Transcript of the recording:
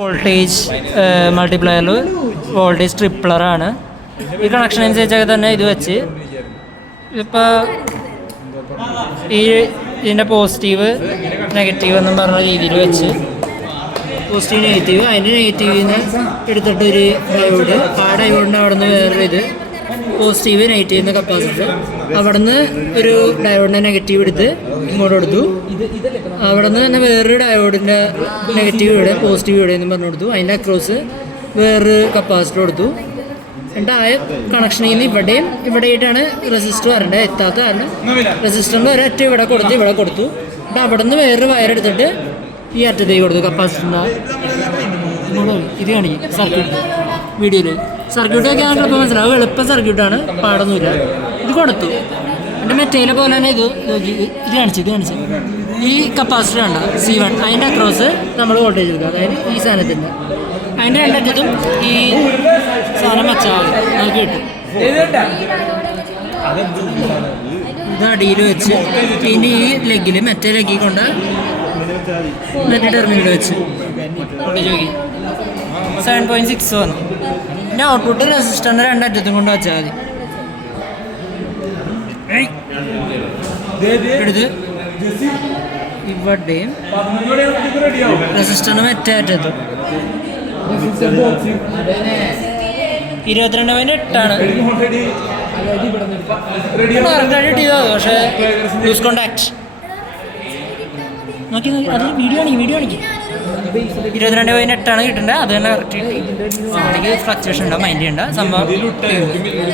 Voltage മൾട്ടിപ്ലയറിൽ voltage ട്രിപ്ലറാണ്. ഈ connection അനുസരിച്ചൊക്കെ തന്നെ ഇത് വെച്ച് ഇപ്പോൾ ഇതിൻ്റെ പോസിറ്റീവ് നെഗറ്റീവ് എന്നും പറഞ്ഞ രീതിയിൽ വെച്ച് പോസിറ്റീവ് നെഗറ്റീവ് അതിൻ്റെ നെഗറ്റീവിൽ നിന്ന് എടുത്തിട്ടൊരു ഡയോഡ്, ആ ഡയോഡിൻ്റെ അവിടെ നിന്ന് വേറൊരു ഇത് പോസിറ്റീവ് നെഗറ്റീവ് നിന്ന് കപ്പാസിറ്റർ, അവിടെ നിന്ന് ഒരു ഡയോഡിൻ്റെ നെഗറ്റീവ് എടുത്ത് ഇങ്ങോട്ട് കൊടുത്തു. അവിടെ നിന്ന് തന്നെ വേറൊരു ഡയോഡിൻ്റെ നെഗറ്റീവ് ഇവിടെ പോസിറ്റീവ് ഇവിടെ എന്ന് പറഞ്ഞു കൊടുത്തു. അതിൻ്റെ അക്രോസ് വേറൊരു കപ്പാസിറ്റർ കൊടുത്തു. എന്നിട്ട് ആ കണക്ഷനിൽ നിന്ന് ഇവിടെയും ഇവിടെയായിട്ടാണ് റെസിസ്റ്റർ വരേണ്ടത്. എത്താത്ത കാരണം റെസിസ്റ്ററിന് ഒരു അറ്റം ഇവിടെ കൊടുത്തു. എന്നിട്ട് അവിടെ നിന്ന് വേറൊരു വയർ എടുത്തിട്ട് ഈ അറ്റത്തേക്ക് കൊടുത്തു. കപ്പാസിറ്ററിൻ്റെ ഇത് കാണിക്കും സർക്യൂട്ട് വീഡിയോയിൽ. സർക്യൂട്ടൊക്കെ നമുക്ക് എളുപ്പം മനസ്സിലാവും. എളുപ്പം സർക്യൂട്ടാണ്, പാടൊന്നുമില്ല. ഇത് കൊടുത്തു. എൻ്റെ മെറ്റയിലെ പോലെ തന്നെ ഇത് കാണിച്ചു ഈ കപ്പാസിറ്റർ ഉണ്ട് C1, അതിൻ്റെ അക്രോസ് നമ്മൾ വോൾട്ടേജ് എടുക്കുക. അതായത് ഈ സാധനത്തിൻ്റെ അതിൻ്റെ രണ്ടറ്റത്തും ഈ സാധനം വെച്ചാൽ നമുക്ക് കിട്ടും. ഇത് അടിയിൽ വെച്ച് പിന്നെ ഈ ലെഗിൽ മറ്റേ ലെഗിൽ കൊണ്ട് മറ്റേ ടെർമിനൽ വെച്ച് വോൾട്ടേജ് നോക്കി 7.6 വന്നു. പിന്നെ ഔട്ട്പുട്ട് റെസിസ്റ്ററിൻ്റെ രണ്ടറ്റത്തും കൊണ്ട് വെച്ചാൽ മതി. എടുത്ത് ഇവിടെയും റെസിസ്റ്ററിന് മറ്റേ അറ്റത്തും 22.8 പക്ഷേ ലൂസ് കോണ്ടാക്ട് നോക്കി അത് വീഡിയോ കാണിക്കും 22.8 കിട്ടേണ്ടത്. അത് തന്നെ കറക്റ്റ് കിട്ടി. ഫ്ലക്ച്വേഷൻ ഉണ്ടാവും, മൈൻഡ് ചെയ്യേണ്ട സംഭവം.